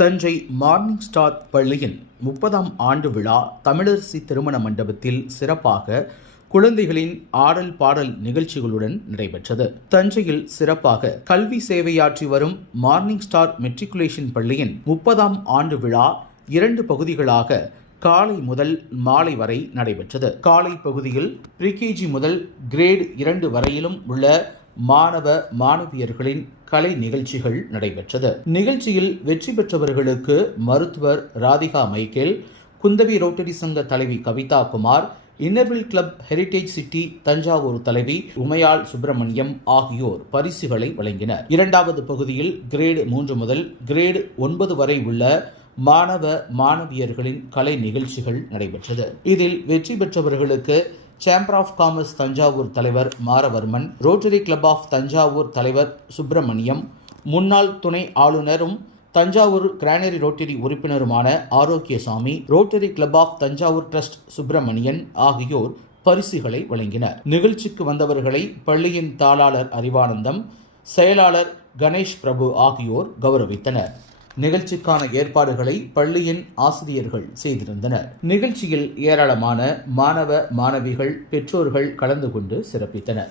Thanjai morning star பள்ளியின் 30ஆம் ஆண்டு விழா தமிழரசி திருமண மண்டபத்தில் சிறப்பாக குழந்தைகளின் ஆடல் பாடல் நிகழ்ச்சிகளுடன் நடைபெற்றது. தஞ்சையில் சிறப்பாக கல்வி சேவையாற்றி வரும் மார்னிங் ஸ்டார் மெட்ரிகுலேஷன் பள்ளியின் 30ஆம் ஆண்டு விழா 2 பகுதிகளாக காலை முதல் மாலை வரை நடைபெற்றது. காலை பகுதியில் ப்ரீகேஜி முதல் கிரேட் 2 வரையிலும் உள்ள மாணவ மாணவியர்களின் கலை நிகழ்ச்சிகள் நடைபெற்றது. நிகழ்ச்சியில் வெற்றி பெற்றவர்களுக்கு மருத்துவர் ராதிகா மைக்கேல், குந்தவி ரோட்டரி சங்க தலைவி Kavitha Kumar, இன்னர்வில் club heritage city Thanjavur தலைவி உமையாள் சுப்பிரமணியம் ஆகியோர் பரிசுகளை வழங்கினர். 2வது பகுதியில் கிரேடு 3 முதல் கிரேடு 9 வரை உள்ள மாணவ மாணவியர்களின் கலை நிகழ்ச்சிகள் நடைபெற்றது. இதில் வெற்றி பெற்றவர்களுக்கு சேம்பர் ஆஃப் காமர்ஸ் தஞ்சாவூர் தலைவர் Maravarman, rotary club of Thanjavur தலைவர் சுப்பிரமணியம், முன்னாள் துணை ஆளுநரும் தஞ்சாவூர் கிரானரி ரோட்டரி உறுப்பினருமான Arokiasamy, rotary club of Thanjavur trust Subramanian ஆகியோர் பரிசுகளை வழங்கினர். நிகழ்ச்சிக்கு வந்தவர்களை பள்ளியின் தாளாளர் அறிவானந்தம், செயலாளர் கணேஷ் பிரபு ஆகியோர் கௌரவித்தனர். நிகழ்ச்சிக்கான ஏற்பாடுகளை பள்ளியின் ஆசிரியர்கள் செய்திருந்தனர். நிகழ்ச்சியில் ஏராளமான மாணவ மாணவிகள், பெற்றோர்கள் கலந்து கொண்டு சிறப்பித்தனர்.